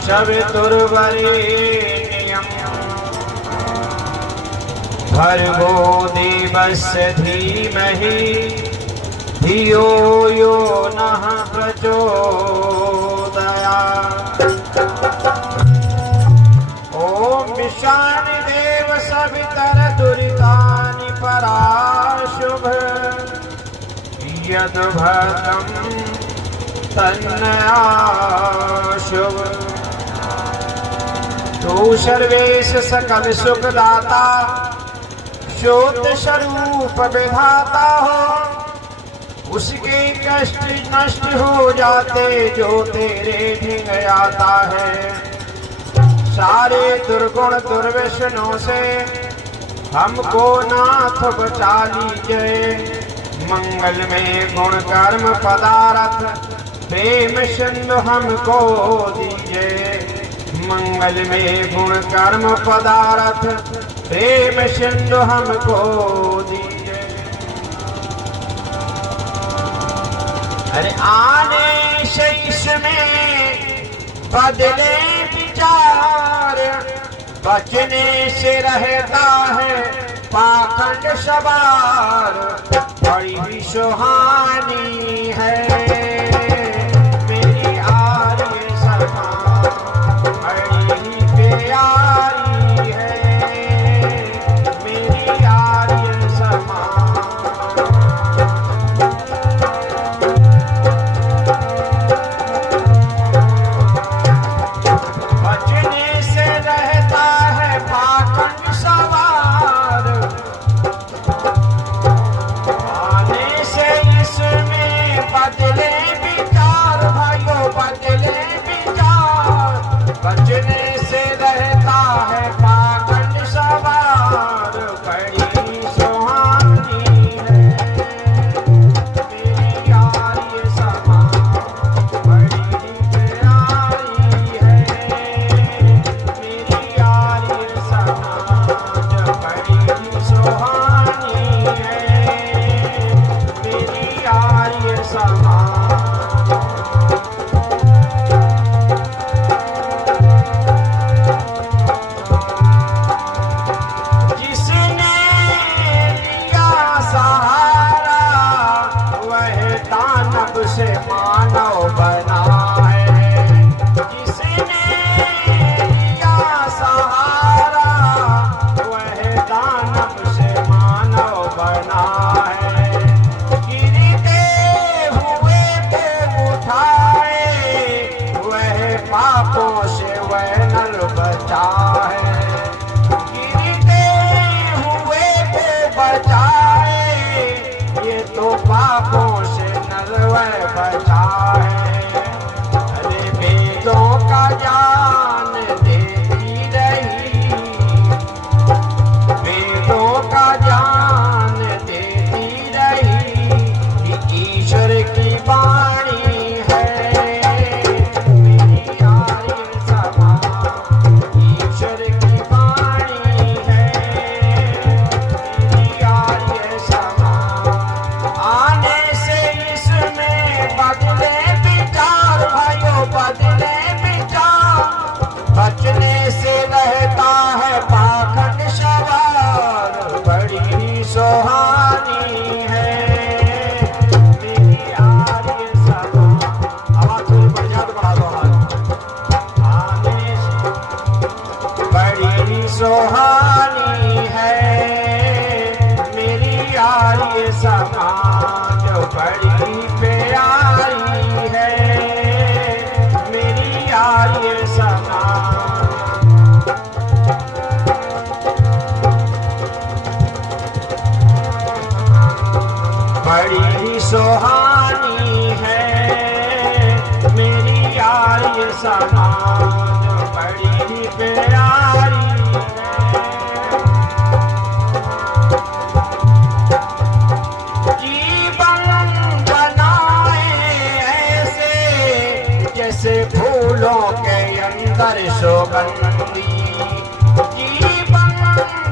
सब दुर्वरेण्यं भर्गो देवस्य धीमहि धियो यो नः प्रचोदयात्। ओम विशानि देव सवितर दुरितानि पराशुभ यद्भक्तं तन्नयाशुभ। तू सर्वेश सकल सुखदाता शोध स्वरूप विधाता हो, उसके कष्ट नष्ट हो जाते जो तेरे ढिंग आता है। सारे दुर्गुण दुर्व्यसनों से हमको नाथ बचा लीजिए। मंगल में गुण कर्म पदार्थ प्रेम सिंधु हमको दीजिए। मंगल में गुण कर्म पदार्थ प्रेम सिंधु हमको दीजिए। अरे आने से इसमें बदले विचार, बचने से रहता है पाखंड सवार। बड़ी ही सुहानी है मेरी आर्य समा, बड़ी ही प्यारी है मेरी आर्य समा। बचने से रहता है पाखंड सवार, आने से इसमें बदले विचार भाइयों बदले विचार। बचने से रहता है पाखंड सवार। बड़ी सुहानी है मेरी आर्य समा, बड़ी प्यारी है मेरी आर्य समाज। बड़ी सुहानी है मेरी आर्य समाज। जिसने लिया सहारा वह दानव से मानव बना है। जिसने लिया सहारा वह दानव से मानव बना है। गिरते हुए को उठाए वह पापों से वह नर बचा है। गिरते हुए को बचाए ये तो पापों से नर वह बचा है। अरे वेदों का ज्ञान देती रही, वेदों का ज्ञान देती रही कि ईश्वर की वाणी है मेरी आर्य समा। ईश्वर की वाणी है मेरी आर्य समा। आने से इसमें बदले विचार भाइयों बदले विचार। बचने से रहता है पाखंड सवार। बड़ी सुहानी है मेरी आर्य समा। आवाज थोड़ी बढ़िया तो बढ़ा दो आवाज। आने से बड़ी सुहानी है मेरी आर्य समाज। बड़ी प्यारी है मेरी आर्य समाज। बड़ी सुहानी है मेरी आर्य समाज। बड़ी प्यारी है। जीवन बनाए ऐसे जैसे फूलों के अंदर सुगंधी। जीवन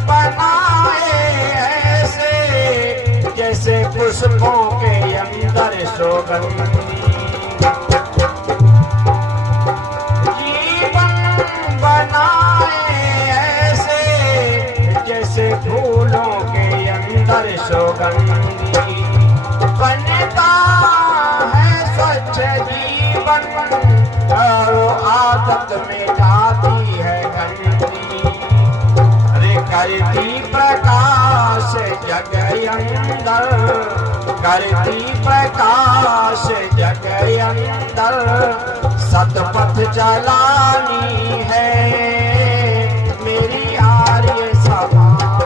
बनाए ऐसे जैसे पुष्पों के अंदर सुगंधी। जीवन सुगंधी। बनता है स्वच्छ जीवन और आदत में जाती है गंदी। अरे करती प्रकाश जग अंदर, करती प्रकाश जग अंदर, सतपथ चलानी है मेरी आर्य समाज,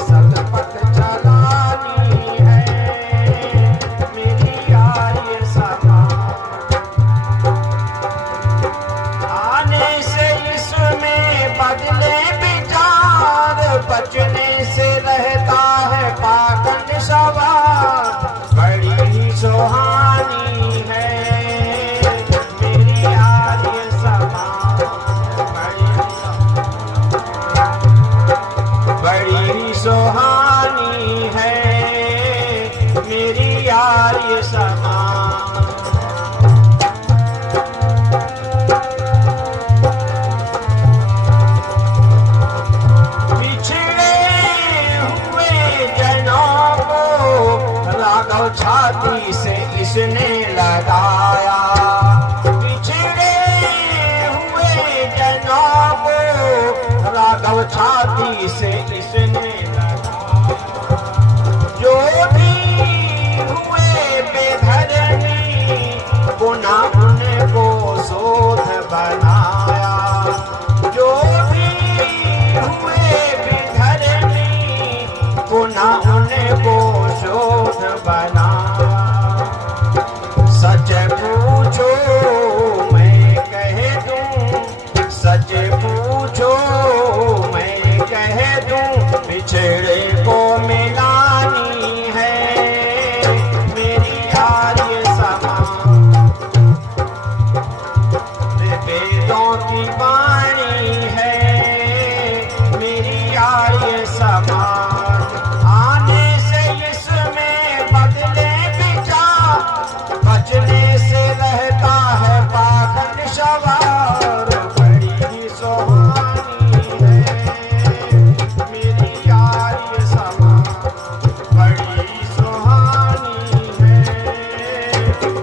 सतपथ चलानी है मेरी आर्य समाज। आने से इसमें बदले विचार, बचने से रहता है पाखंड सवार, बड़ी ही सुहानी है मेरी आर्य समाज, बड़ी ही सुहानी है मेरी आर्य समाज। पिछड़े हुए जनों को राघव छाती से इसने लगाया, पिछड़े हुए जनों को राघव छाती से इसने लगाया। जो भी हुए बेधर्मी पुनः उनको शोध बनाया, जो भी हुए बेधर्मी पुनः उनको शोध बनाया। सच पूछो मैं कह दूं, सच पूछो मैं कह दूं, पिछड़े को मिलानी है मेरी आर्य समाज। वेदों की वाणी है मेरी आर्य समाज। आने से इसमें बदले विचार, बचने से रहता है पाखंड सवार, बड़ी ही सुहानी है मेरी आर्य समाज, बड़ी सुहानी है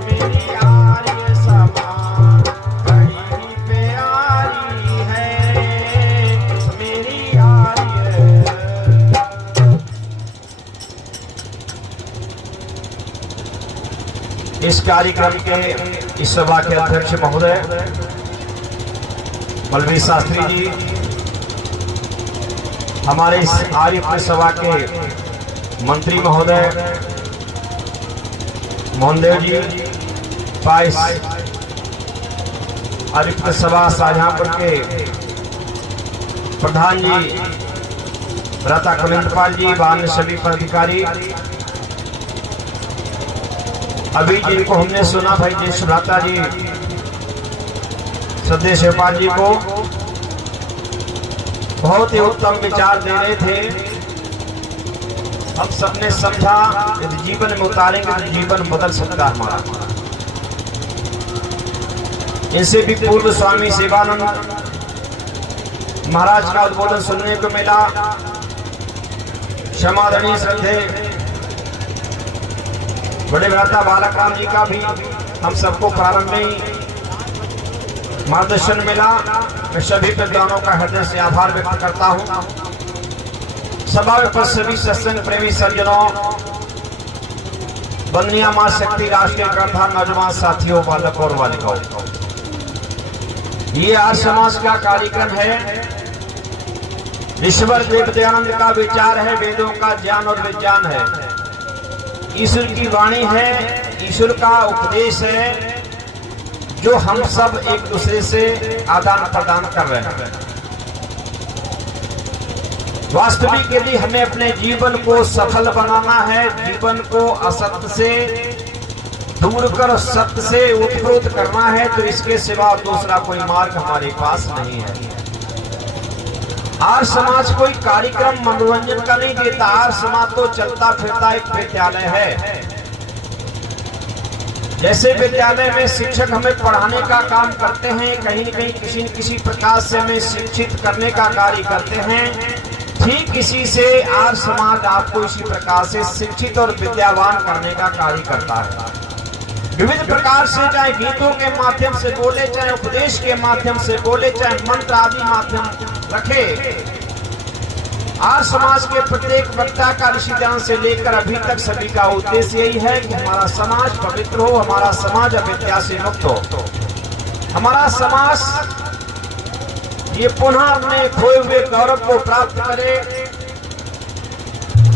मेरी आर्य समाज, बड़ी ही प्यारी है मेरी आर्य। इस कार्यक्रम के इस सभा के अध्यक्ष महोदय बलवीर शास्त्री जी, हमारे इस आर्य सभा के मंत्री महोदय मोहनदेव जी, पाइस आर्य सभा शाहजहांपुर के प्रधान जी राता कविंद्रपाल जी, अन्य सभी पदाधिकारी, अभी जिनको हमने सुना भाई जी सुभ्राता जी, श्रद्धेय शिवपाल जी को बहुत ही उत्तम विचार दे रहे थे। हम सबने समझा यदि जीवन में उतारेंगे तो जीवन बदल सकता है हमारा। इनसे भी पूर्व स्वामी शिवानंद महाराज का उद्बोधन सुनने को मिला। क्षमादरणीय श्रद्धेय बड़े भ्राता बालक जी का भी हम सबको प्रारंभ में ही मार्गदर्शन मिला। मैं सभी विद्वानों का हृदय से आभार व्यक्त करता हूं। सभा में सभी सत्संग प्रेमी सज्जनों, बंदनिया मां शक्ति राष्ट्रीय कथा नौजवान साथियों, बालक और बालिकाओं, ये आज समाज का कार्यक्रम है। ईश्वर विद्यानंद का विचार है, वेदों का ज्ञान और विज्ञान है, ईश्वर की वाणी है, ईश्वर का उपदेश है, जो हम सब एक दूसरे से आदान प्रदान कर रहे हैं। वास्तविक यदि हमें अपने जीवन को सफल बनाना है, जीवन को असत्य से दूर कर सत्य से उत्प्रोत करना है, तो इसके सिवा दूसरा कोई मार्ग हमारे पास नहीं है। आर्य समाज कोई कार्यक्रम मनोरंजन का नहीं देता। आर्य समाज तो चलता फिरता एक विद्यालय है। जैसे विद्यालय में शिक्षक हमें पढ़ाने का काम करते हैं, कहीं न कहीं किसी न किसी प्रकार से हमें शिक्षित करने का कार्य करते हैं, ठीक इसी से आर्य समाज आपको इसी प्रकार से शिक्षित और विद्यावान करने का कार्य करता है। विविध प्रकार से, चाहे गीतों के माध्यम से बोले, चाहे उपदेश के माध्यम से बोले, चाहे मंत्र आदि माध्यम रखे, आर्य समाज के प्रत्येक वक्ता का ऋषिदान से लेकर अभी तक सभी का उद्देश्य यही है कि हमारा समाज पवित्र हो, हमारा समाज अविद्या से मुक्त हो, हमारा समाज ये पुनः अपने खोए हुए गौरव को प्राप्त करे,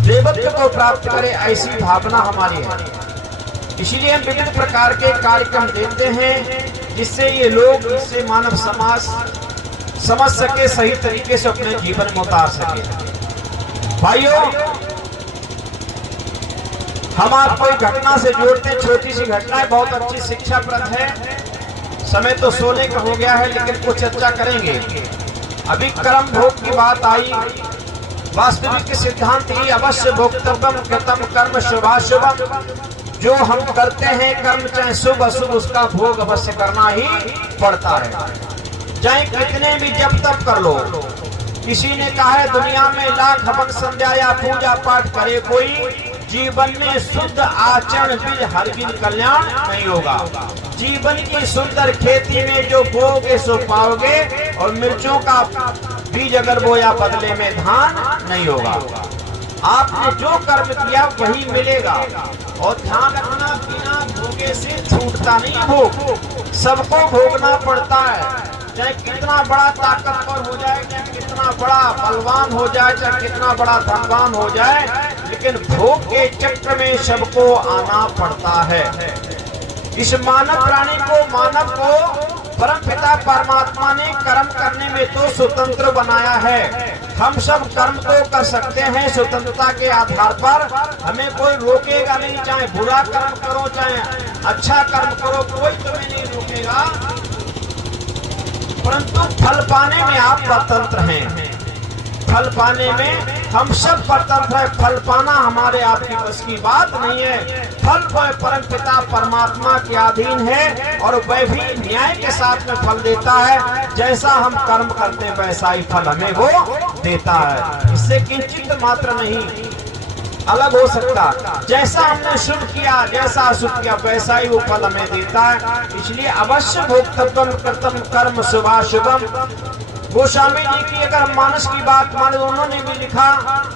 देवत्व को प्राप्त करे, ऐसी भावना हमारी है। इसीलिए हम विभिन्न प्रकार के कार्यक्रम देते हैं जिससे ये लोग, इससे मानव समाज समझ सके, सही तरीके से अपने जीवन में उतार सके। भाइयों, हम आपको एक घटना से जोड़ते हैं, छोटी सी घटना है, बहुत अच्छी शिक्षाप्रद है। समय तो सोने का हो गया है, लेकिन कुछ चर्चा करेंगे। अभी कर्म भोग की बात आई। वास्तविक सिद्धांत ही अवश्य भोक्तव्यम कृतम कर्म शुभाशुभम, जो हम करते हैं कर्म, चाहे शुभ अशुभ, उसका भोग अवश्य करना ही पड़ता है, चाहे कितने भी जब तक कर लो। किसी ने कहा है दुनिया में लाख हवन संध्या या पूजा पाठ करे कोई, जीवन में शुद्ध आचरण बिन हरगिन कल्याण नहीं होगा। जीवन की सुंदर खेती में जो बोओगे सो पाओगे, और मिर्चों का बीज अगर बोया बदले में धान नहीं होगा। आपने जो कर्म किया वही मिलेगा। और ध्यान रखना, बिना भोगे से छूटता नहीं भोग, सबको भोगना पड़ता है। चाहे कितना बड़ा ताकतवर हो जाए, चाहे कितना बड़ा बलवान हो जाए, चाहे कितना बड़ा धनवान हो जाए, लेकिन भोग के चक्र में सबको आना पड़ता है। इस मानव प्राणी को, मानव को परमपिता परमात्मा ने कर्म करने में तो स्वतंत्र बनाया है। हम सब कर्म तो कर सकते हैं स्वतंत्रता के आधार पर, हमें कोई रोकेगा नहीं। चाहे बुरा कर्म करो, चाहे अच्छा कर्म करो, कोई तुम्हें नहीं रोकेगा, परंतु फल पाने में आप स्वतंत्र हैं। फल पाने में हम सब स्वतंत्र हैं। फल पाना हमारे आपकी बस की बात नहीं है। फल परम पिता परमात्मा के अधीन है, और वह भी न्याय के साथ में फल देता है। जैसा हम कर्म करते हैं वैसा ही फल हमें वो देता है। इससे किंचित मात्र नहीं अलग हो सकता। जैसा हमने शुभ किया, जैसा अशुभ किया, वैसा ही वो फल हमें देता है। इसलिए अवश्य भोक्तव्यम कृतम कर्म शुभाशुभम। गोस्वामी जी की अगर मानस की बात माने, उन्होंने भी लिखा,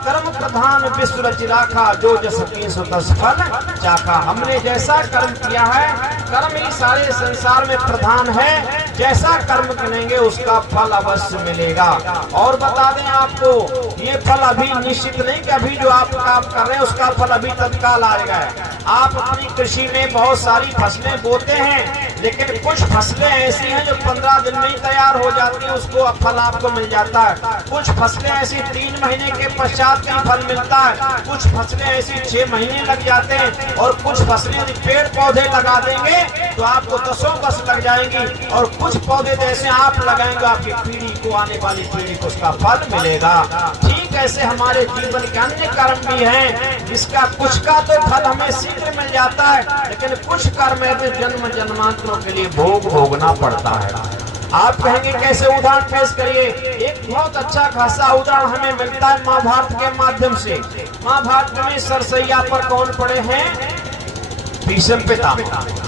कर्म प्रधान विश्व रच राखा, जो जस कीन्ह तस फल चाखा। हमने जैसा कर्म किया है, कर्म ही सारे संसार में प्रधान है। जैसा कर्म करेंगे उसका फल अवश्य मिलेगा। और बता दें आपको, ये फल अभी निश्चित नहीं कि अभी जो आप काम कर रहे हैं उसका फल अभी तत्काल आएगा। आप अपनी कृषि में बहुत सारी फसलें बोते हैं, लेकिन कुछ फसलें ऐसी हैं जो 15 दिन में ही तैयार हो जाती हैं, उसको फल आपको मिल जाता है। कुछ फसलें ऐसी 3 महीने के पश्चात ही फल मिलता है। कुछ फसलें ऐसी 6 महीने लग जाते हैं, और कुछ फसलें पेड़ पौधे लगा देंगे तो आपको 10 वर्ष लग जाएंगी, और कुछ पौधे जैसे आप लगाएंगे आपकी पीढ़ी को, आने वाली पीढ़ी को उसका फल मिलेगा। ठीक ऐसे हमारे जीवन के अन्य कर्म भी हैं, जिसका कुछ का तो फल हमें शीघ्र मिल जाता है, लेकिन कुछ कर्म में जन्म जन्मांतरों के लिए भोग भोगना पड़ता है। आप कहेंगे कैसे? उदाहरण पेश करिए। एक बहुत अच्छा खासा उदाहरण हमें मिलता है महाभारत के माध्यम से। महाभारत में सरसैया पर कौन पड़े हैं? भीष्म पितामह।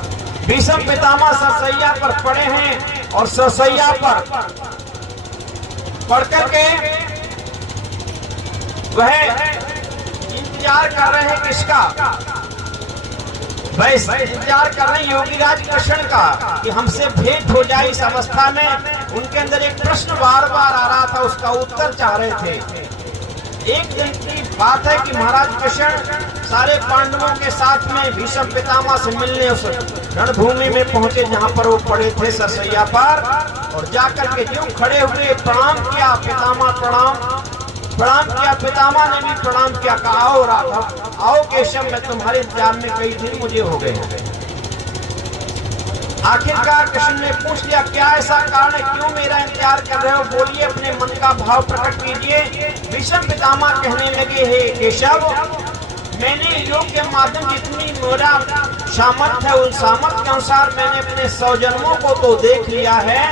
भीष्म पितामह सरसैया पर पड़े हैं, और सरसैया पर पढ़ करके वह इंतजार कर रहे हैं किसका? वह इंतजार कर रहे हैं योगीराज कृष्ण का, कि हमसे भेंट हो जाए। इस अवस्था में उनके अंदर एक प्रश्न बार बार आ रहा था, उसका उत्तर चाह रहे थे। एक दिन की बात है कि महाराज कृष्ण सारे पांडवों के साथ में भीष्म पितामह से मिलने उस रणभूमि में पहुंचे जहां पर वो पड़े थे सरसैया पर, और जाकर के जो खड़े हुए प्रणाम किया। पितामह प्रणाम किया, पितामह ने भी प्रणाम किया। कहा, आओ राघव, आओ केशव, मैं तुम्हारे इंतजार में कई दिन मुझे हो गए हैं। आखिरकार कृष्ण ने पूछ लिया, क्या ऐसा कारण है, क्यों मेरा इंतजार कर रहे हो? बोलिए, अपने मन का भाव प्रकट कीजिए। भीष्म पितामह कहने लगे, हे केशव, मैंने योग के माध्यम जितनी मेरा सामर्थ्य है, उन सामर्थ्य के अनुसार मैंने अपने 100 जन्मों को तो देख लिया है,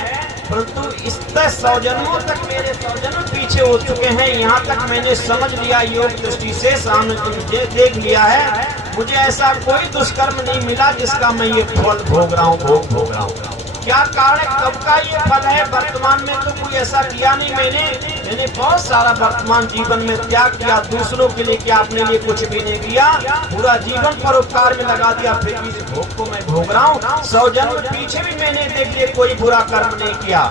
परंतु इस तक 100 जन्मों तक मेरे 100 जन्म पीछे हो चुके हैं। यहाँ तक मैंने समझ लिया, योग दृष्टि से सामने देख लिया है, मुझे ऐसा कोई दुष्कर्म नहीं मिला जिसका मैं ये फल भोग रहा हूँ, भोग रहा हूँ। क्या कारण है, कब का ये फल है? वर्तमान में तो कोई ऐसा किया नहीं मैंने बहुत सारा वर्तमान जीवन में त्याग किया, दूसरों के लिए किया, अपने लिए कुछ भी नहीं किया, पूरा जीवन परोपकार में लगा दिया, फिर भी इस भोग को मैं भोग रहा हूँ। 100 जन्म पीछे भी मैंने देख लिए कोई बुरा कर्म नहीं किया।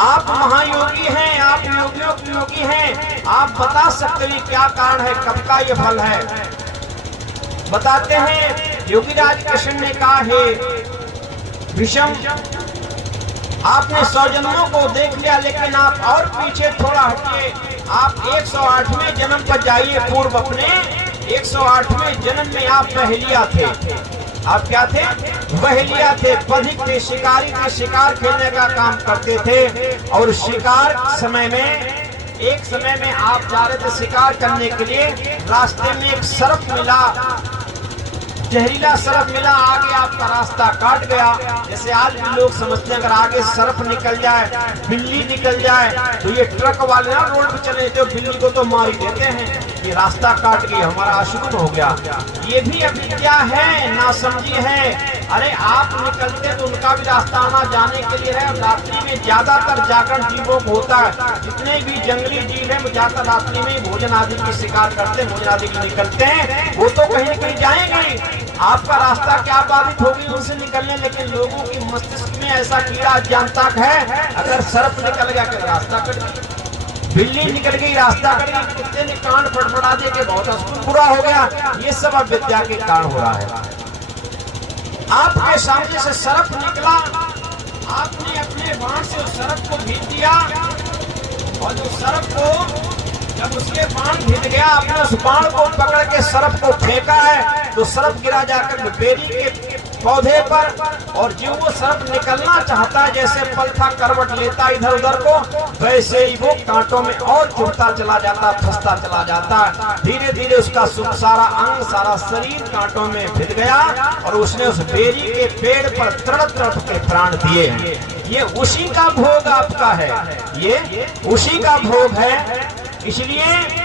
आप महायोगी हैं, आप योगियों के योगी हैं, आप बता सकते हैं क्या कारण है, कब का ये फल है? बताते हैं योगीराज कृष्ण ने कहा है विषम, आपने 100 जन्मों को देख लिया, लेकिन आप और पीछे थोड़ा हटिए, आप 108वें जन्म पर जाइए। पूर्व अपने 108वें जन्म में आप बहेलिया थे। आप क्या थे? बहेलिया थे, पथिक थे, शिकारी थे, शिकार खेलने का काम करते थे। और शिकार समय में एक समय में आप जा रहे थे शिकार करने के लिए, रास्ते में एक सर्प मिला, जहरीला सर्प मिला, आगे आपका रास्ता काट गया। जैसे आज भी लोग समझते हैं अगर आगे सर्प निकल जाए, बिल्ली निकल जाए, तो ये ट्रक वाले ना रोड पे चले तो बिल्ली को तो मार ही देते हैं, ये रास्ता काट गई, हमारा अशुभ हो गया। ये भी अविद्या है, नासमझी है। अरे आप निकलते तो उनका भी रास्ता आना जाने के लिए है। रात्रि में ज्यादातर जागरण जीवों को होता है, जितने भी जंगली जीव है वो ज्यादातर रात्रि में भोजन आदि की शिकार करते हैं, भोजन आदि के निकलते हैं, वो तो कहीं न कहीं जाएंगे। आपका रास्ता क्या बाधित होगी उनसे निकलने, लेकिन लोगों की मस्तिष्क में ऐसा कीड़ा जानता है, अगर सर्प निकल गया तो रास्ता कट गया, बिल्ली निकल गई रास्ता कट गया, कुत्ते ने कान फड़फड़ा दे के बहुत बुरा हो गया। ये सब अविद्या के कारण हो रहा है। आपके सामने से सर्प निकला, आपने अपने बाण से उस सर्प को भेज दिया, और जो सर्प को जब उसके बाण भिड़ गया, आपने उस बाण को पकड़ के सर्प को फेंका है, तो सर्प गिरा जाकर बेरी के पौधे पर, और जो वो सर्प निकलना चाहता है, जैसे पलथा करवट लेता इधर उधर को, वैसे ही वो कांटों में और चुभता चला जाता, फंसता चला जाता। धीरे धीरे उसका सारा अंग, सारा शरीर कांटों में भिड़ गया, और उसने उस बेरी के पेड़ पर तड़प के प्राण दिए हैं। ये उसी का भोग आपका है, ये उसी का भोग है। इसलिए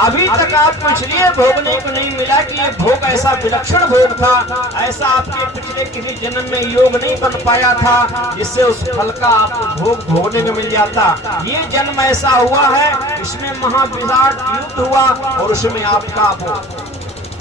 अभी तक आपको इसलिए भोगने को नहीं मिला कि ये भोग ऐसा विलक्षण भोग था, ऐसा आपके पिछले किसी जन्म में योग नहीं बन पाया था जिससे उस फल का आपको भोग भोगने को मिल जाता। ये जन्म ऐसा हुआ है, इसमें महाविराट युद्ध हुआ, और उसमें आपका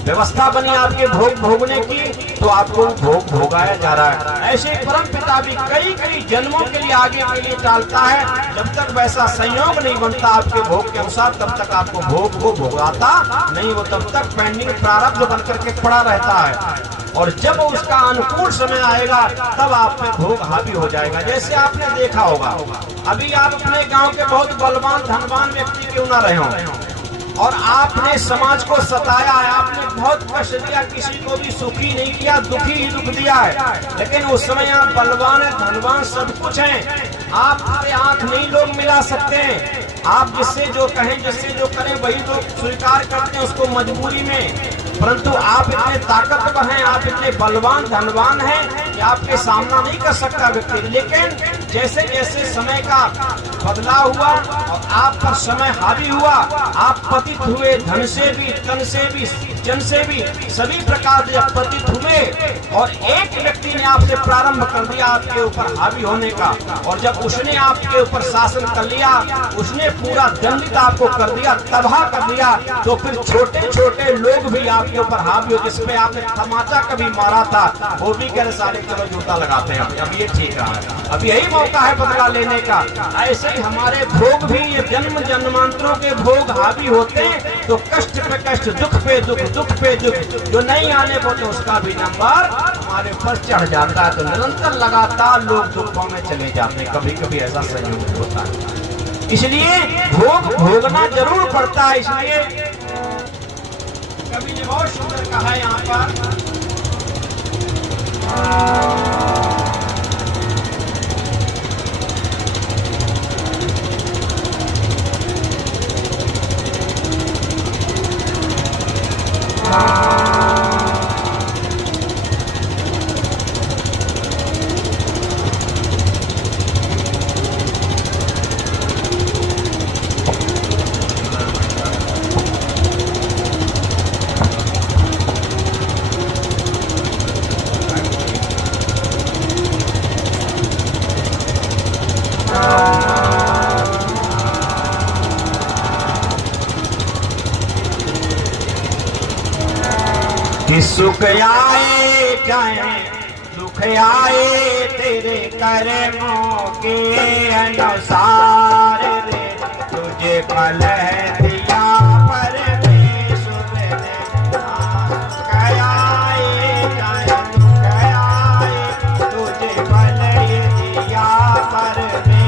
व्यवस्था बनी आपके भोग भोगने की, तो आपको भोग भोगाया जा रहा है। ऐसे परम पिता भी कई कई जन्मों के लिए आगे के लिए टालता है, जब तक वैसा संयोग नहीं बनता आपके भोग के अनुसार, तब तक आपको भोग को भोगाता नहीं, वो तब तक पेंडिंग प्रारब्ध बन करके पड़ा रहता है। और जब उसका अनुकूल समय आएगा, तब आप में भोग हावी हो जाएगा। जैसे आपने देखा होगा, अभी आप अपने गाँव के बहुत बलवान धनवान व्यक्ति क्यों ना रहे हों, और आपने समाज को सताया है, आपने बहुत कष्ट दिया, किसी को भी सुखी नहीं किया, दुखी ही दुख दिया है, लेकिन उस समय आप बलवान है, धनवान सब कुछ हैं, आपसे आंख नहीं लोग मिला सकते हैं। आप जिससे जो कहें, जिससे जो करें वही लोग स्वीकार करते हैं उसको मजबूरी में, परंतु आप इतने ताकतवर हैं, आप इतने बलवान धनवान हैं कि आपके सामना नहीं कर सकता व्यक्ति। लेकिन जैसे जैसे समय का बदलाव हुआ और आप पर समय हावी हुआ, आप पतित हुए, धन से भी, तन से भी, जन से भी, सभी प्रकार से पतित हुए, और एक व्यक्ति ने आपसे प्रारंभ कर दिया आपके ऊपर हावी होने का, और जब उसने आपके ऊपर शासन कर लिया, उसने पूरा दंडित आपको कर दिया, तबाह कर दिया, तो फिर छोटे छोटे लोग भी आपके ऊपर हावी हो, जिसपे आपने तमाचा कभी मारा था, वो भी कह सारे चलो जूता लगाते हैं, अब ये ठीक रहा है, अब यही मौका है बदला लेने का। ऐसे ही हमारे भोग भी, ये जन्म जन्मांतरों के भोग हावी होते हैं, तो कष्ट पे कष्ट, दुख पे दुख, दुख पे दुख, जो नहीं आने को तो उसका भी नंबर हमारे ऊपर चढ़ जाता है, तो निरंतर लगातार लोग दुखों में चले जाते हैं। कभी कभी ऐसा संयोग होता है, इसलिए भोग भोगना जरूर पड़ता है। इसलिए कवि ने बहुत सुंदर कहा है यहाँ पर, कि सुख आए चाहे दुख आए तेरे कर्मों के अनुसार रे, तुझे फल दिया परमेश्वर ने। सुख आए चाहे दुख आए तुझे फल दिया परमेश्वर ने।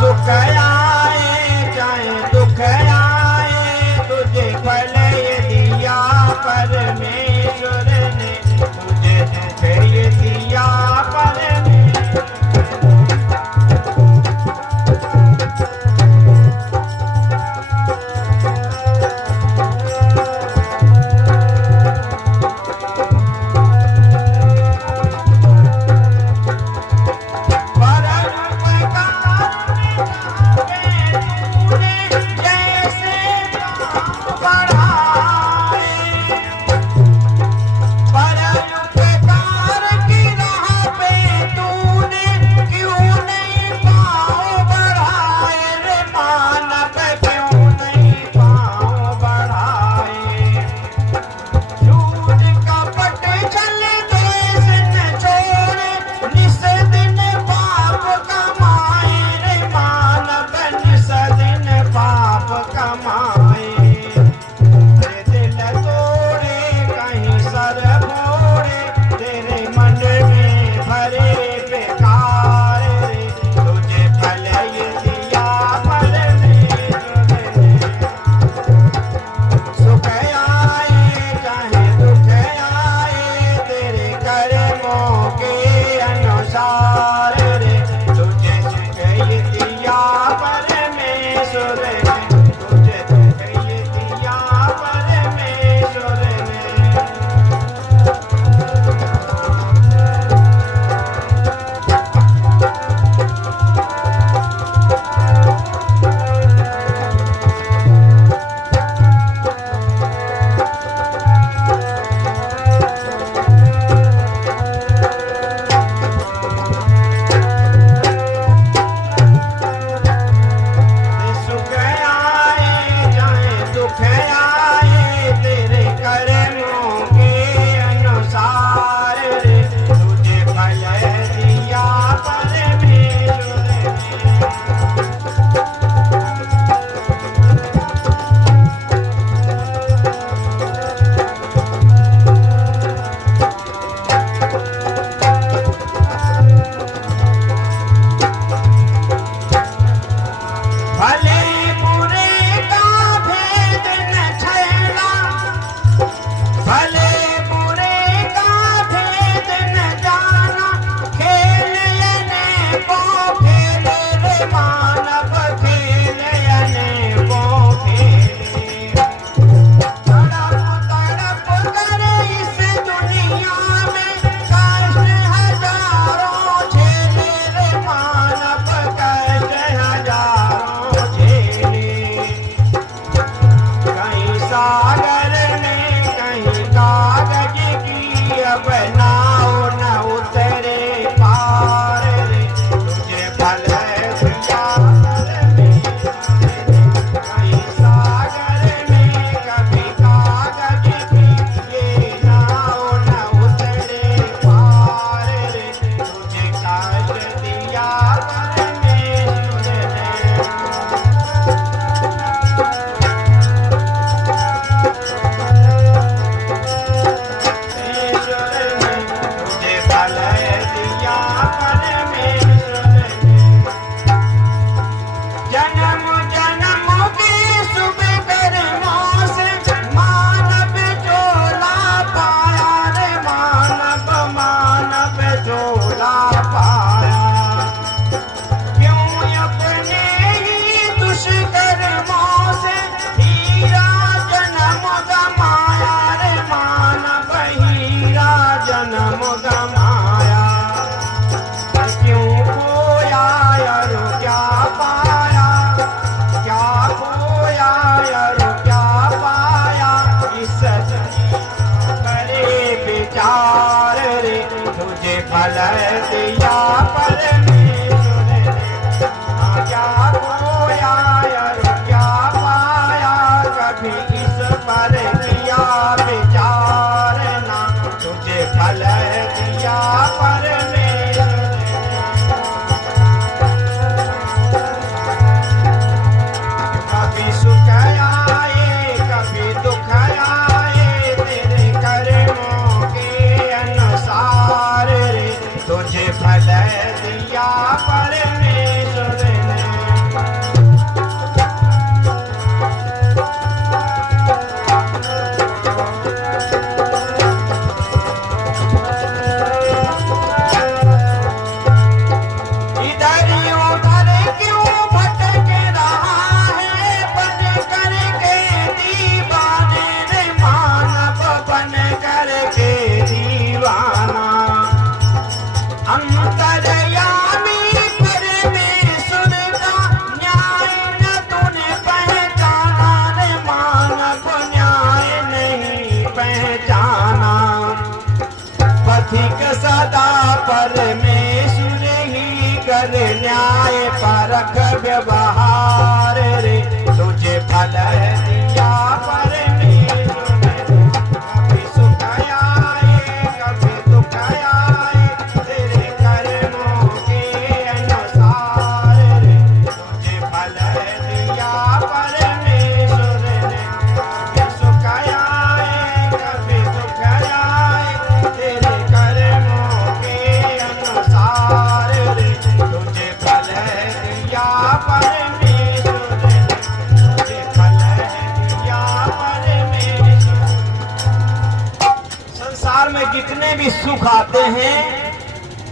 सुख आए चाहे दुख आए तुझे फल दिया परमेश्वर ने, तुझे दुख दिया परमेश्वर। फल दिया परमेश्वर ने, क्या खोया क्या पाया, कभी इस पर किया विचार ना, तुझे फल दिया परमेश्वर ने। कभी सुख आए कभी दुख आए, तेरे कर्मों के अनुसार रे, तुझे फल दिया परमेश्वर ने। सदा परमेश्वर ही कर न्याय परख व्यवहार रे, तुझे फल दिया परमेश्वर ने। कभी सुख आए कभी दुख आए, तेरे कर्मों के अनुसार रे, तुझे फल दिया परमेश्वर ने। कभी सुख आए कभी दुख आए, तेरे संसार में जितने भी सुख आते हैं,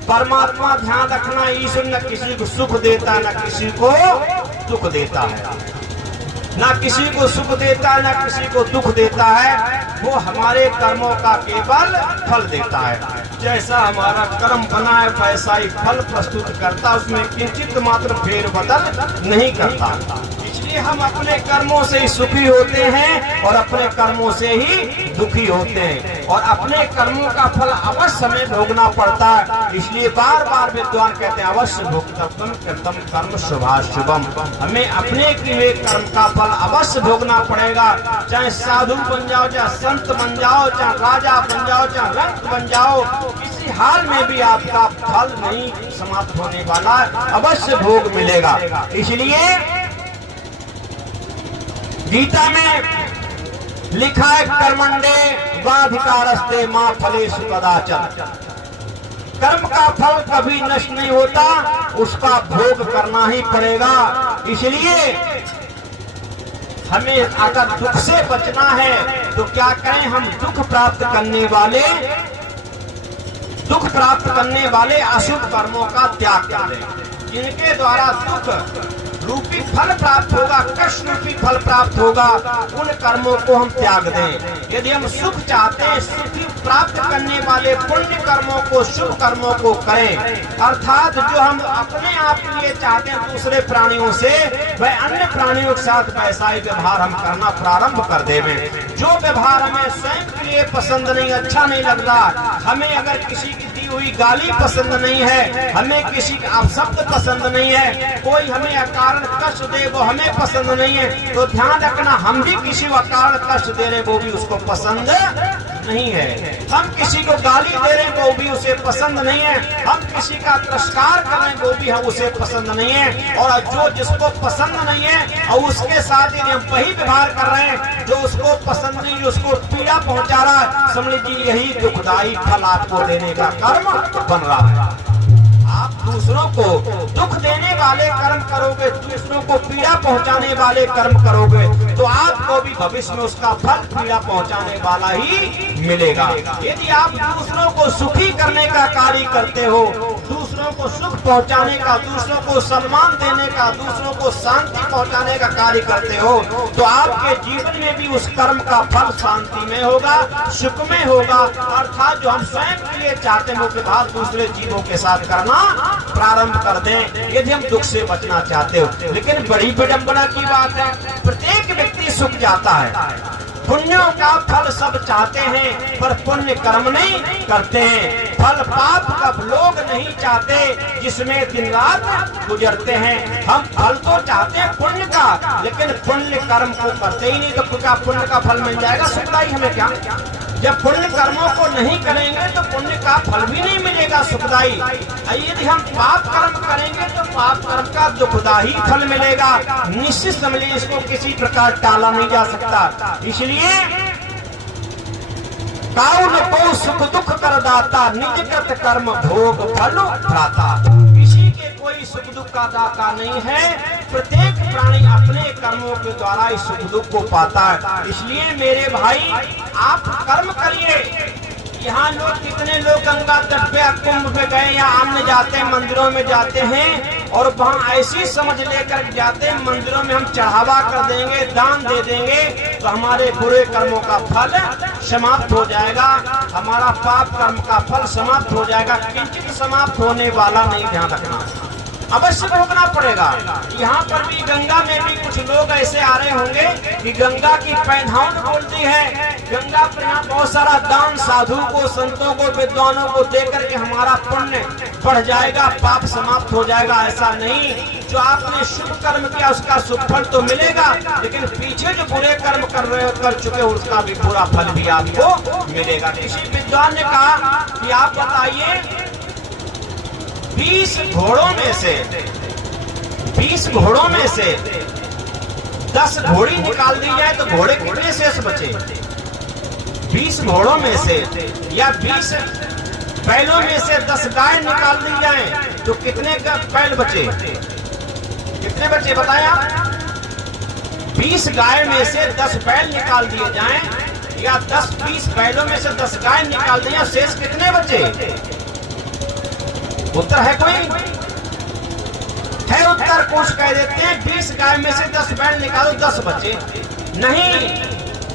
परमात्मा ध्यान रखना, ईश्वर न किसी को सुख देता न किसी को दुख देता है, ना किसी को सुख देता है ना किसी को दुख देता है। वो हमारे कर्मों का केवल फल देता है। जैसा हमारा कर्म बना है वैसा ही फल प्रस्तुत करता, उसमें किंचित मात्र फेरबदल नहीं करता। इसलिए हम अपने कर्मों से ही सुखी होते हैं और अपने कर्मों से ही दुखी होते हैं, और अपने कर्मों का फल अवश्य हमें भोगना पड़ता है। इसलिए बार बार विद्वान कहते हैं अवश्य भोक्तव्यम कृतम कर्म शुभाशुभम, हमें अपने किए कर्म का फल अवश्य भोगना पड़ेगा। चाहे साधु बन जाओ, चाहे संत बन जाओ, चाहे राजा बन जाओ, चाहे रंक बन जाओ, किसी हाल में भी आपका फल नहीं समाप्त होने वाला, अवश्य भोग मिलेगा। इसलिए गीता में लिखा है कर्मण्डे वाधिकारस्ते मां फलेषु कदाचन, कर्म का फल कभी नष्ट नहीं होता, उसका भोग करना ही पड़ेगा। इसलिए हमें अगर दुख से बचना है तो क्या करें, हम दुख प्राप्त करने वाले अशुभ कर्मों का त्याग कर दें। जिनके द्वारा दुख रूपी फल प्राप्त होगा, कष्ट रूपी फल प्राप्त होगा, उन कर्मों को हम त्याग दें। यदि हम सुख चाहते हैं, सुख प्राप्त करने वाले पुण्य कर्मों को, शुभ कर्मों को करें। अर्थात जो हम अपने आप के लिए चाहते हैं दूसरे प्राणियों से, वह अन्य प्राणियों के साथ वैसा ही व्यवहार हम करना प्रारंभ कर देंगे। जो व्यवहार हमें स्वयं के लिए पसंद नहीं, अच्छा नहीं लगता, हमें अगर किसी की दी हुई गाली पसंद नहीं है, हमें किसी का अपशब्द पसंद नहीं है, कोई हमें अकारण कष्ट दे वो हमें पसंद नहीं है, तो ध्यान रखना हम भी किसी को अकारण कष्ट दे रहे वो भी उसको पसंद नहीं है। हम किसी को गाली दे रहे वो भी उसे पसंद नहीं है, हम किसी का तिरस्कार कर रहे हैं वो भी हम उसे पसंद नहीं है। और जो जिसको पसंद नहीं है और उसके साथ ही हम वही व्यवहार कर रहे हैं जो उसको पसंद नहीं, उसको पीड़ा पहुंचा रहा है, समझ लीजिए यही दुखदायी फल आपको देने का कर्म बन रहा है। आप दूसरों को दुख देने वाले कर्म करोगे, दूसरों को पीड़ा पहुंचाने वाले कर्म करोगे, तो आपको भी भविष्य में उसका फल पीड़ा पहुंचाने वाला ही मिलेगा। यदि आप दूसरों को सुखी करने का कार्य करते हो, दूसरों को सुख पहुंचाने का, दूसरों को सम्मान देने का, दूसरों को शांति पहुंचाने का कार्य करते हो, तो आपके जीवन में भी उस कर्म का फल शांति में होगा, सुख में होगा। अर्थात जो हम स्वयं के लिए चाहते हैं वो व्यवहार दूसरे जीवों के साथ करना प्रारंभ कर दें, यदि हम दुख से बचना चाहते हो। लेकिन बड़ी विडंबना की बात है, प्रत्येक व्यक्ति सुख चाहता है, पुण्यों का फल सब चाहते हैं पर पुण्य कर्म नहीं करते हैं। फल पाप का लोग नहीं चाहते जिसमें दिन रात गुजरते हैं। हम फल तो चाहते हैं पुण्य का, लेकिन पुण्य कर्म को करते ही नहीं, तो क्या पुण्य का फल मिल जाएगा? सुखदाई हमें क्या? जब पुण्य कर्मों को नहीं करेंगे तो पुण्य का फल भी नहीं मिलेगा सुखदाई। यदि हम पाप कर्म करेंगे तो पाप कर्म का दुखदाई फल मिलेगा। निश्चित समझिए, इसको किसी प्रकार टाला नहीं जा सकता। इसलिए काउन को सुख दुख कर दाता, निज कृत कर्म भोग फल भ्राता। किसी के कोई सुख दुख का दाता नहीं है, प्रत्येक प्राणी अपने कर्मों के द्वारा इस सुख दुख को पाता है। इसलिए मेरे भाई, आप कर्म करिए। यहाँ लोग कितने लोग गंगा तट पे कुंभ पे गए या अन्य जाते हैं, मंदिरों में जाते हैं और वहाँ ऐसी समझ लेकर जाते हैं मंदिरों में हम चढ़ावा कर देंगे, दान दे देंगे तो हमारे बुरे कर्मों का फल समाप्त हो जाएगा, हमारा पाप कर्म का फल समाप्त हो जाएगा। किंचित समाप्त होने वाला नहीं, ध्यान रखना, अवश्य भोगना पड़ेगा। यहाँ पर भी गंगा में भी कुछ लोग ऐसे आ रहे होंगे कि गंगा की पैंधाउन बोलती है। गंगा पर यहाँ बहुत सारा दान साधु को, संतों को, विद्वानों को देकर के हमारा पुण्य बढ़ जाएगा, पाप समाप्त हो जाएगा। ऐसा नहीं, जो आपने शुभ कर्म किया उसका शुभ फल तो मिलेगा, लेकिन पीछे जो बुरे कर्म कर चुके उसका भी बुरा फल भी आपको मिलेगा। किसी विद्वान ने कहा कि आप बताइए 20 घोड़ों में से 10 घोड़ी निकाल दी जाए तो घोड़े कितने शेष बचे? 20 घोड़ों में से या 20 बैलों में से 10 गाय निकाल दी जाए तो कितने बैल बचे? कितने बचे बताएं आप? 20 गाय में से 10 बैल निकाल दिए जाएं या 10-20 बैलों में से 10 गाय निकाल दिए, शेष कितने बचे? उत्तर है कोई? है उत्तर? कुछ कह देते हैं 20 गाय में से 10 बैल निकालो 10 बचे। नहीं,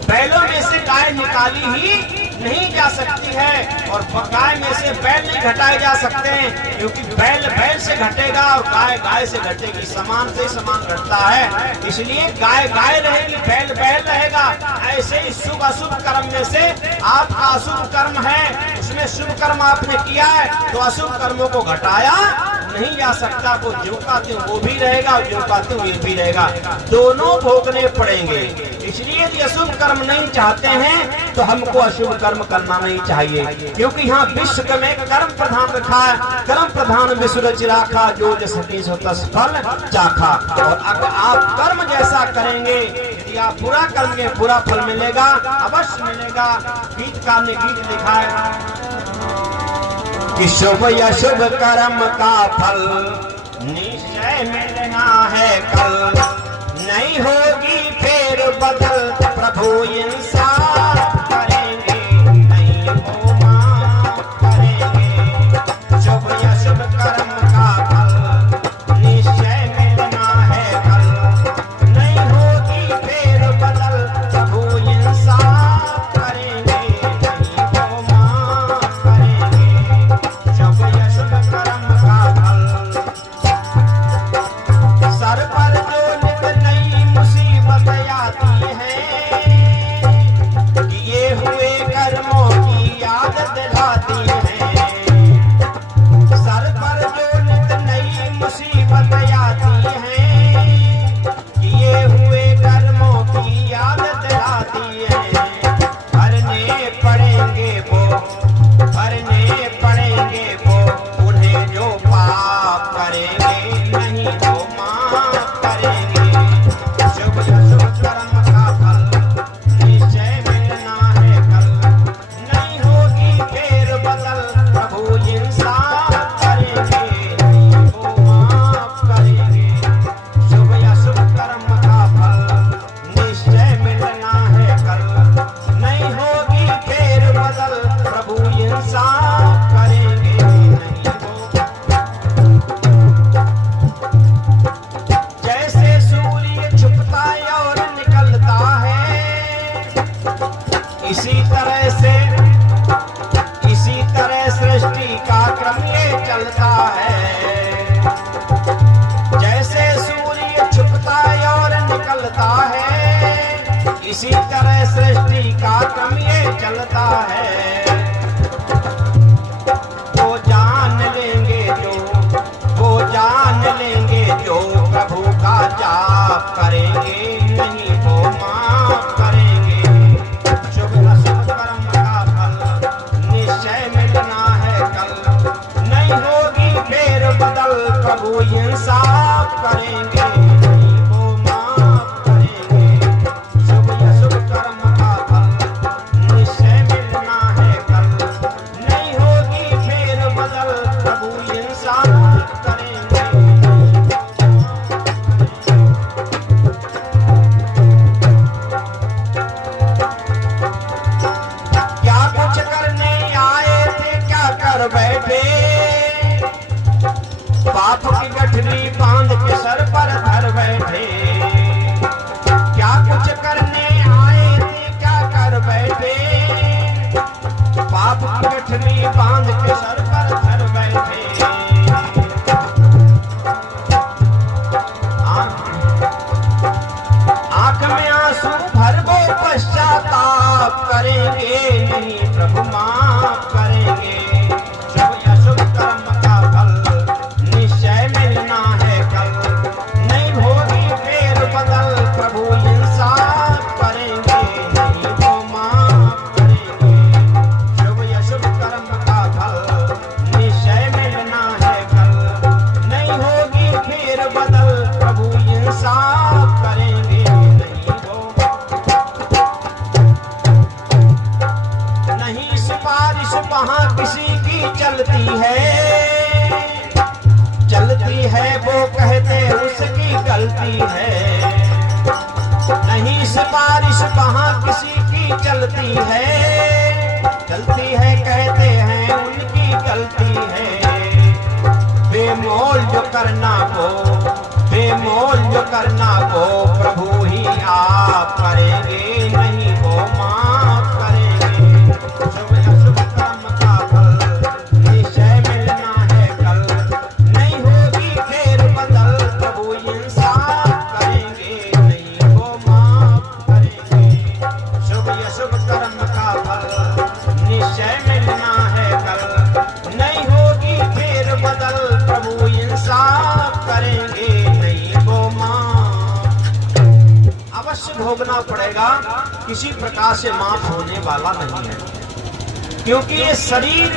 बैलों में से गाय निकाली ही नहीं जा सकती है और गाय में से बैल नहीं घटाए जा सकते हैं, क्योंकि बैल बैल से घटेगा और गाय गाय से घटेगी, समान से समान घटता है। इसलिए गाय गाय रहेगी, बैल बैल रहेगा। ऐसे ही शुभ अशुभ कर्म में से आपका अशुभ कर्म है, उसमें शुभ कर्म आपने किया है तो अशुभ कर्मों को घटाया नहीं जा सकता। वो जो कहते वो भी रहेगा और जो कहते वो भी रहेगा, दोनों भोगने पड़ेंगे। इसलिए यदि अशुभ कर्म नहीं चाहते हैं तो हमको अशुभ कर्म करना नहीं चाहिए, क्योंकि यहाँ विश्व में कर्म प्रधान रखा है। कर्म प्रधान विश्व रच राखा, जो जस सो तस फल चाखा। और अगर आप कर्म जैसा करेंगे, यदि आप बुरा करेंगे बुरा फल मिलेगा, अवश्य मिलेगा। गीतकार ने गीत लिखा है कि शुभ या शुभ कर्म का फल निश्चय मिलना है कल, नहीं होगी फेर बदल, प्रभु इंसाफ करेंगे, नहीं हो माफ करेंगे। शुभ या शुभ कर्म का फल निश्चय मिलना है कल, नहीं होगी फेर बदल, प्रभु इंसाफ करेंगे, नहीं हो माफ करेंगे। शुभ या शुभ कर्म का फल सर पर जो नित नई मुसीबत आती है, कि ये हुए कर्मों की याद दिलाती है। सर पर जो नित नई मुसीबत आती है, कि ये हुए कर्मों की याद दिलाती है। भरने पड़ेंगे वो, भरने पड़ेंगे वो, उन्हें जो पाप करेंगे नहीं वो माफ करेंगे। शुभ या शुभ कर्म का फल निश्चय मिलना है कल, नहीं होगी फेर बदल, प्रभु इंसाफ करेंगे, नहीं वो माफ करेंगे। शुभ या शुभ कर्म का फल निश्चय मिलना है कल, नहीं होगी फेर बदल, प्रभु इंसाफ करेंगे, नहीं हो। जैसे सूर्य छुपता और निकलता है, इसी तरह सृष्टि का क्रम ये चलता है। जैसे सूर्य छुपता और निकलता है, इसी तरह सृष्टि चलता है। वो जान लेंगे जो, वो जान लेंगे जो प्रभु का जाप करेंगे, नहीं वो माफ करेंगे। शुभ अशुभ कर्म का फल निश्चय मिलना है कल, नहीं होगी फेर बदल, प्रभु इंसाफ करेंगे, नहीं वो माफ करेंगे। शुभ अशुभ कर्म का फल निश्चय मिलना है कल, नहीं होगी फेर बदल, प्रभु इंसाफ करेंगे। क्या कुछ करने आए थे, क्या कर बैठे, पाप की गठरी बांध के सर पर धर बैठे। क्या कुछ करने आए थे, क्या कर बैठे, पाप की गठरी बांध के सर पर धर बैठे। आंख में आंसू भर वो पश्चाताप करेंगे, नहीं प्रभु माफ करेंगे। शुभ अशुभ कर्म का फल निश्चय मिलना है कल, नहीं होगी फेर बदल, प्रभु इंसाफ करेंगे, नहीं वो माफ करेंगे। शुभ अशुभ कर्म का फल निश्चय मिलना है कल, नहीं होगी फेर बदल, प्रभु इंसाफ करेंगे, नहीं वो। नहीं सिफारिश वहाँ किसी की चलती है वो कहते उसकी गलती है। नहीं सिफारिश वहाँ किसी की चलती है कहते हैं उनकी गलती है। बेमोल जो करना वो, बेमोल जो करना वो, प्रभु ही आप करेंगे, नहीं वो माफ करेंगे। शुभ अशुभ कर्म का फल निश्चय मिलना है कल, नहीं होगी फेर बदल, प्रभु इंसाफ करेंगे, नहीं वो माफ करेंगे। शुभ अशुभ कर्म का फल निश्चय मिलना है कल, नहीं होगी फेर बदल, प्रभु इंसाफ करेंगे, नहीं वो माफ। अवश्य भोगना पड़ेगा, किसी प्रकार से माफ होने वाला नहीं है, क्योंकि ये शरीर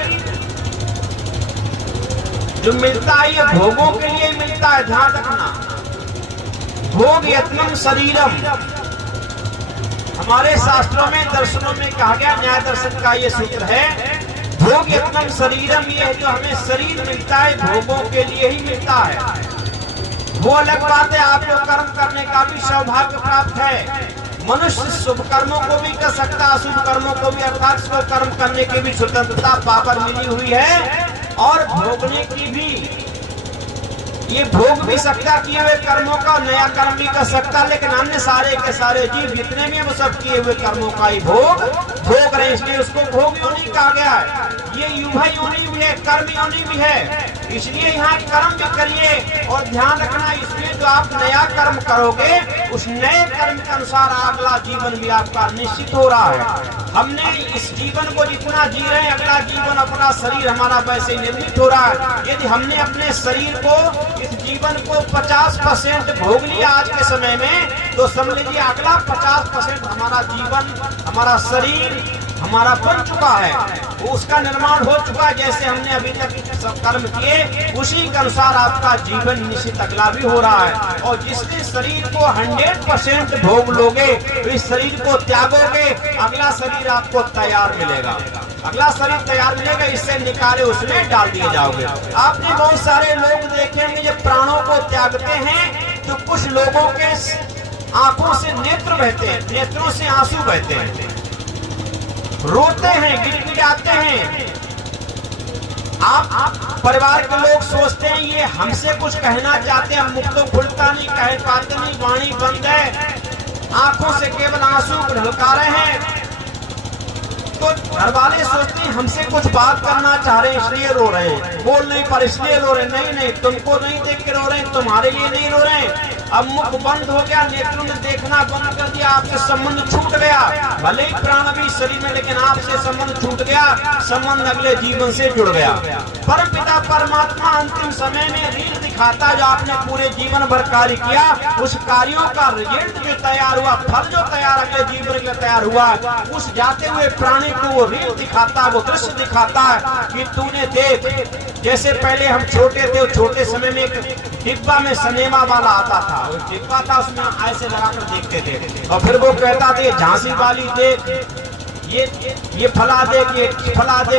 जो मिलता है ये भोगों के लिए मिलता है। ध्यान रखना, भोग यत्नम शरीरम, हमारे शास्त्रों में दर्शनों में कहा गया, न्याय दर्शन का ये सूत्र है, भोग यत्नम शरीरम, ये जो हमें शरीर मिलता है भोगों के लिए ही मिलता है। वो अलग बात है, आपको कर्म करने का भी सौभाग्य प्राप्त है। मनुष्य शुभ कर्मों को भी कर सकता, अशुभ कर्मों को भी, अर्थात को कर्म करने की भी स्वतंत्रता पापर मिली हुई है, और भोगने की भी। ये भोग भी सकता किए हुए कर्मों का, नया कर्म भी कर सकता, लेकिन अन्य सारे के सारे जीव जितने भी हैं वो सब किए हुए कर्मों का ही भोग रहे, इसलिए उसको भोग योनि कहा गया है। ये युवा योनि भी है, कर्म योनि भी है, इसलिए यहाँ कर्म भी करिए। और ध्यान रखना, इसमें जो आप नया कर्म करोगे उस नए कर्म के अनुसार अगला जीवन भी आपका निश्चित हो रहा है। हमने इस जीवन को जितना जी रहे हैं, अगला जीवन अपना शरीर हमारा वैसे ही निर्मित हो रहा है। यदि हमने अपने शरीर को, इस जीवन को 50% भोग लिया आज के समय में, तो समझ लीजिए अगला 50% हमारा जीवन, हमारा शरीर हमारा बन चुका है, उसका निर्माण हो चुका है। जैसे हमने अभी तक सब कर्म किए उसी के अनुसार आपका जीवन निश्चित अगला भी हो रहा है। और जिसने शरीर को 100% भोग लोगे, तो इस शरीर को त्यागोगे, अगला शरीर आपको तैयार मिलेगा, अगला शरीर तैयार मिलेगा, इससे निकाले उसमें डाल दिए जाओगे। आपने बहुत सारे लोग देखेंगे जब प्राणों को त्यागते हैं तो कुछ लोगों के आंखों से नेत्र बहते हैं, नेत्रों से आंसू बहते हैं, रोते हैं, गिड़गिड़ाते हैं। आप परिवार के लोग सोचते हैं ये हमसे कुछ कहना चाहते हैं, मुख तो खुलता नहीं, कह पाते नहीं, वाणी बंद है, आंखों से केवल आंसू ढलका रहे हैं। तो घर वाले सोचते हैं हमसे कुछ बात करना चाह रहे हैं इसलिए रो रहे हैं, बोल नहीं पर इसलिए रो रहे हैं। नहीं, तुमको नहीं देख के रो रहे हैं, तुम्हारे लिए नहीं रो रहे हैं, अब मुख बंद हो गया, नेत्रों ने देखना बंद कर दिया, आपसे संबंध छूट गया। भले ही प्राण भी शरीर में, लेकिन आपसे संबंध छूट गया, संबंध अगले जीवन से जुड़ गया। परम पिता परमात्मा अंतिम समय में रील दिखाता, जो आपने पूरे जीवन भर कार्य किया, उस कार्यों का रिजल्ट जो तैयार हुआ, फल जो तैयार अगले जीवन के तैयार हुआ, उस जाते हुए प्राणी को वो रील दिखाता, वो दृश्य दिखाता कि तूने देख, जैसे पहले हम छोटे थे, छोटे समय में एक डिब्बा में सिनेमा वाला आता था, वो डिब्बा था, उसमें ऐसे लगाकर देखते थे, और फिर वो कहता था झांसी वाली देख, ये फला दे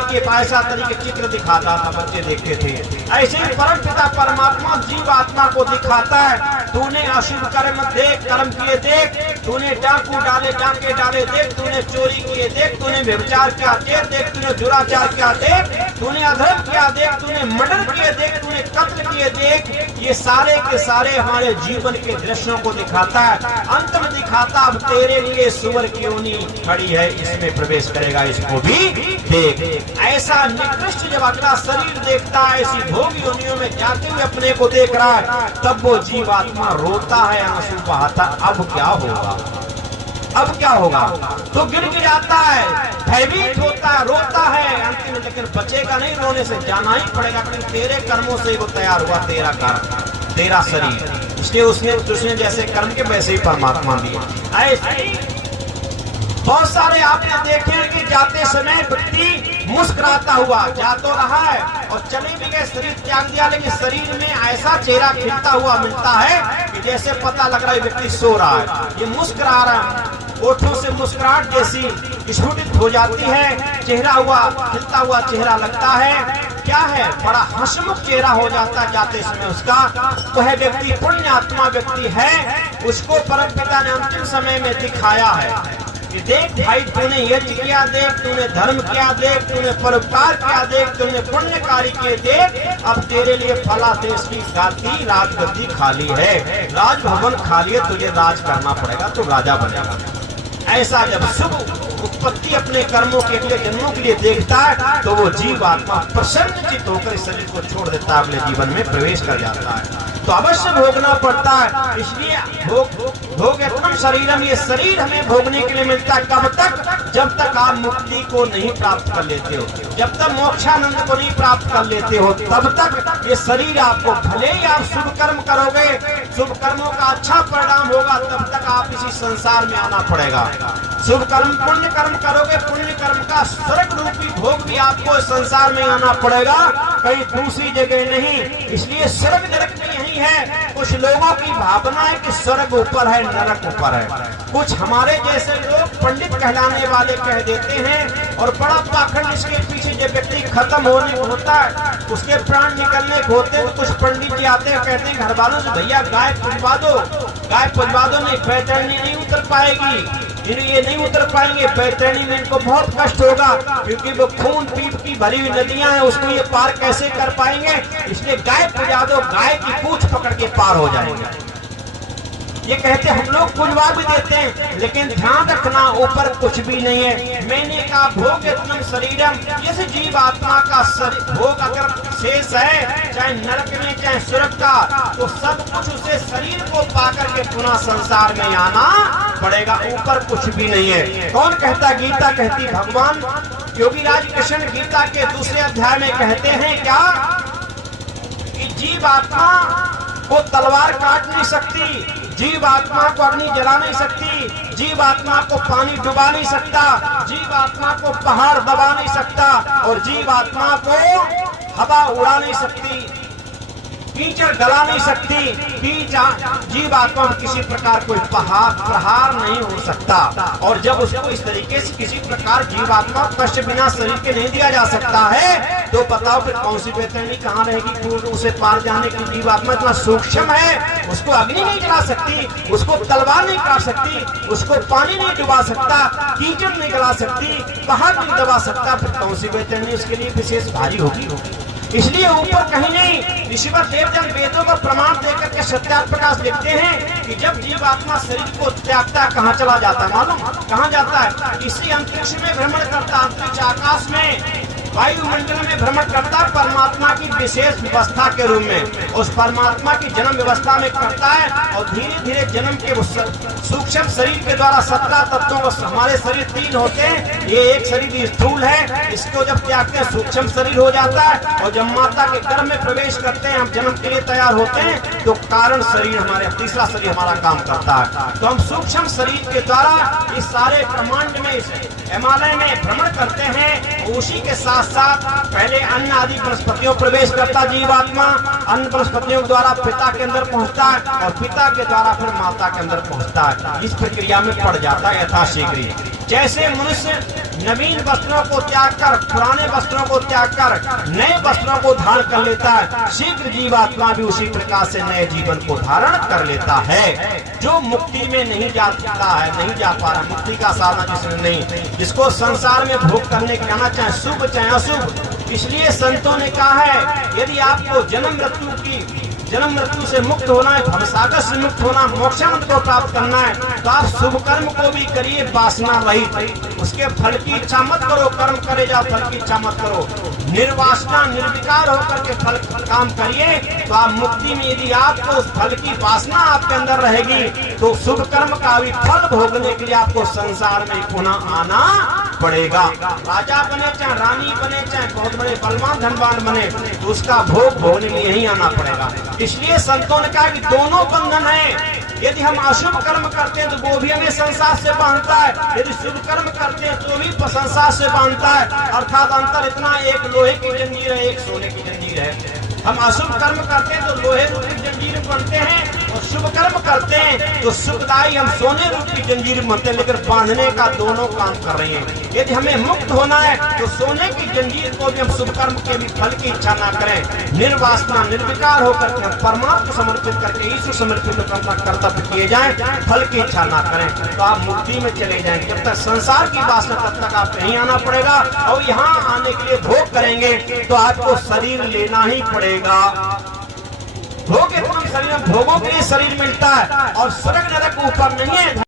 के ऐसा तरीके चित्र दिखाता था, बच्चे देखते थे। ऐसे ही परम पिता परमात्मा जीव आत्मा को दिखाता है, तूने अशुभ कर्म देख, कर्म किए देख, तूने डाकू डाले, डाके डाले देख, तूने चोरी किए देख, तूने व्यभिचार किया देख, तूने दुराचार किया देख, तूने अधर्म किया देख, तूने मर्डर किए देख, तूने कत्ल किए देख। ये सारे के सारे हमारे जीवन के दृश्यों को दिखाता है। अंत में दिखाता, अब तेरे लिए सुअर की योनि खड़ी है, इसमें प्रवेश करेगा, इसको भी देख। ऐसा निकृष्ट जब अगला शरीर देखता है, ऐसी भोग योनियों में जाते हुए अपने को देख रहा है, तब वो जीवात्मा रोता है, आंसू बहाता, अब क्या होगा, अब क्या होगा, तो गिड़गिड़ाता है, भयभीत होता है, रोता है अंतिम, लेकिन बचेगा नहीं, रोने से जाना ही पड़ेगा, क्योंकि तेरे कर्मों से वो तैयार हुआ, तेरा कर्म, तेरा शरीर, इसलिए उसने जैसे कर्म के वैसे ही परमात्मा दिया। ऐसे बहुत सारे आपने देखे कि जाते समय व्यक्ति मुस्कुराता हुआ जा तो रहा है और चले भी गए, शरीर त्याग दिया, लेकिन शरीर में ऐसा चेहरा खिलता हुआ मिलता है कि जैसे पता लग रहा है व्यक्ति सो रहा है, ये मुस्कुरा रहा है, ओठों से मुस्कुराहट जैसी स्फुटित हो जाती है, चेहरा हुआ खिलता हुआ चेहरा लगता है, क्या है, बड़ा हंसमुख चेहरा हो जाता है जाते समय उसका। वह व्यक्ति पुण्य आत्मा व्यक्ति है, उसको परम पिता ने अंतिम समय में दिखाया है कि देख भाई, तूने यज्ञ किया देख, तूने धर्म किया देख, तूने परोपकार किया देख, तूने पुण्य कार्य किए देख, अब तेरे लिए फला देश की गाती राजगद्दी खाली है, राजभवन खाली है, तुझे राज करना पड़ेगा, तो राजा बनेगा। ऐसा जब शुभ उत्पत्ति अपने कर्मों के अगले जन्मों के लिए देखता है, तो वो जीव आत्मा प्रसन्नचित होकर इस शरीर को छोड़ देता है, अपने जीवन में प्रवेश कर जाता है। तो अवश्य भोगना पड़ता है, इसलिए भोग अपना शरीरम, ये शरीर हमें भोगने के लिए मिलता है। कब तक, जब तक आप मुक्ति को नहीं प्राप्त कर लेते हो, जब तक मोक्षानंद को नहीं प्राप्त कर लेते हो, तब तक ये शरीर आपको, भले ही आप शुभ कर्म करोगे, शुभ कर्मों का अच्छा परिणाम होगा, तब तक आप इसी संसार में आना पड़ेगा। शुभ कर्म, पुण्य कर्म करोगे, पुण्य कर्म का स्वर्ग रूपी भोग भी आपको संसार में आना पड़ेगा, कहीं दूसरी जगह नहीं। इसलिए स्वर्ग नरक में यही है। कुछ लोगों की भावना है कि स्वर्ग ऊपर है, नरक ऊपर है। कुछ हमारे जैसे लोग पंडित कहलाने वाले कह देते हैं, और बड़ा पाखंड इसके पीछे, जब व्यक्ति खत्म होने को होता है, उसके प्राण निकलने को होते हैं, कुछ पंडित जी आते हैं, कहते हैं घर वालों से, भैया गाय पुजवा दो, गाय पुजवा दो, नहीं बैतरणी नहीं उतर पाएगी, ये नहीं उतर पाएंगे, बैतरणी में इनको बहुत कष्ट होगा, क्योंकि वो खून पीप की भरी हुई नदियां हैं, उसको ये पार कैसे कर पाएंगे, इसलिए गाय पुजा दो, गाय की पूंछ पकड़ के पार हो जाएंगे। ये कहते हम लोग पुजवा भी देते हैं, लेकिन ध्यान रखना ऊपर कुछ भी नहीं है। मैंने कहा भोग यत्नम शरीरम, जैसे जीव आत्मा का भोग अगर शेष है, चाहे नरक में चाहे स्वर्ग का, तो सब कुछ उसे शरीर को पाकर के पुनः संसार में आना पड़ेगा, ऊपर कुछ भी नहीं है। कौन कहता, गीता कहती, भगवान योगीराज कृष्ण गीता के दूसरे अध्याय में कहते हैं क्या, कि जीव आत्मा को तलवार काट नहीं सकती, जीव आत्मा को अग्नि जला नहीं सकती, जीव आत्मा को पानी डुबा नहीं सकता, जीव आत्मा को पहाड़ दबा नहीं सकता, और जीव आत्मा को हवा उड़ा नहीं सकती, कीचड़ गला नहीं सकती, जीव आत्मा में किसी प्रकार कोई प्रहार नहीं हो सकता। और जब उसको इस तरीके से किसी प्रकार जीव आत्मा कष्ट बिना शरीर के नहीं दिया जा सकता है, तो बताओ फिर कौन सी बेतरणी कहाँ रहेगी, उसे पार जाने की। जीव आत्मा इतना सूक्ष्म है, उसको अग्नि नहीं जला सकती, उसको तलवार नहीं काट सकती, उसको पानी नहीं डुबा सकता, कीचड़ नहीं गला सकती, पहाड़ नहीं दबा सकता, फिर कौन सी बेतरणी उसके लिए विशेष भारी होगी। इसलिए ऊपर कहीं नहीं, ऋषिवर देवजन वेदों का प्रमाण देकर के सत्यार्थ प्रकाश लिखते हैं कि जब जीव आत्मा शरीर को त्यागता है, कहाँ चला जाता है मालूम, कहाँ जाता है, इसी अंतरिक्ष में भ्रमण करता, अंतरिक्ष आकाश में वायुमंडल में भ्रमण करता है परमात्मा की विशेष व्यवस्था के रूप में। उस परमात्मा की जन्म व्यवस्था में करता है और धीरे धीरे जन्म के सूक्ष्म शरीर के द्वारा 17 तत्वों को, हमारे शरीर 3 होते हैं, ये एक शरीर स्थूल है, इसको जब त्यागते हैं सूक्ष्म शरीर हो जाता है और जब माता के गर्भ में प्रवेश करते हैं, हम जन्म के लिए तैयार होते हैं तो कारण शरीर हमारे, तीसरा शरीर हमारा काम करता है। तो हम सूक्ष्म शरीर के द्वारा इस सारे ब्रह्मांड में, हिमालय में भ्रमण करते हैं। उसी के साथ साथ पहले अन्न आदि वनस्पतियों प्रवेश करता जीवात्मा, अन्न वनस्पतियों के द्वारा पिता के अंदर पहुंचता है और पिता के द्वारा फिर माता के अंदर पहुंचता है। इस प्रक्रिया में पड़ जाता है यथाशीघ्र। जैसे मनुष्य नवीन वस्त्रों को त्याग कर, पुराने वस्त्रों को त्याग कर नए वस्त्रों को धारण कर लेता है, शीघ्र जीवात्मा भी उसी प्रकार से नए जीवन को धारण कर लेता है। जो मुक्ति में नहीं जा सकता है, नहीं जा पा रहा, मुक्ति का साधन जिसमें नहीं, जिसको संसार में भोग करने के आना, चाहे शुभ चाहे अशुभ। इसलिए संतों ने कहा है, यदि आपको जन्म मृत्यु से मुक्त होना है, भवसागर से मुक्त होना, मोक्षानंद को प्राप्त करना है, तो आप शुभ कर्म को भी करिए वासना रहित। उसके फल की इच्छा मत करो, कर्म करे जाओ, फल की इच्छा मत करो। निर्वासना निर्विकार होकर के फल काम करिए, तो आप मुक्ति में, यदि आपको उस फल की वासना आपके अंदर रहेगी तो शुभ कर्म का भी फल भोगने के लिए आपको संसार में पुनः आना पड़ेगा। राजा बने चाहे रानी बने, चाहे बहुत बड़े बलवान धनवान बने, तो उसका भोग भोगने के लिए यही आना पड़ेगा। इसलिए संतों ने कहा कि दोनों बंधन है। यदि हम अशुभ कर्म करते हैं तो वो भी हमें संसार से बांधता है, यदि शुभ कर्म करते हैं तो भी संसार से बांधता है। अर्थात अंतर इतना, एक लोहे की जंजीर है, एक सोने की जंजीर है। हम अशुभ कर्म करते हैं तो लोहे रूपी जंजीर बनते हैं और शुभ कर्म करते हैं तो सुखदायी हम सोने रूपी जंजीर बनते हैं, लेकिन बांधने का दोनों काम कर रहे हैं। यदि हमें मुक्त होना है तो सोने की जंजीर को भी हम शुभ कर्म के भी फल की इच्छा ना करें, निर्वासना निर्विकार होकर के परमात्मा समर्पित करके ईश्वर समर्पित अपना कर्तव्य किए जाएं, फल की इच्छा ना करें, तो आप मुक्ति में चले जाएंगे। जब तक संसार की वासना, तब तक आपको यहीं आना पड़ेगा और यहाँ आने के लिए भोग करेंगे तो आपको शरीर लेना ही पड़ेगा। भोग, शरीर भोगों के लिए शरीर मिलता है और स्वर्ग नरक ऊपर नहीं है।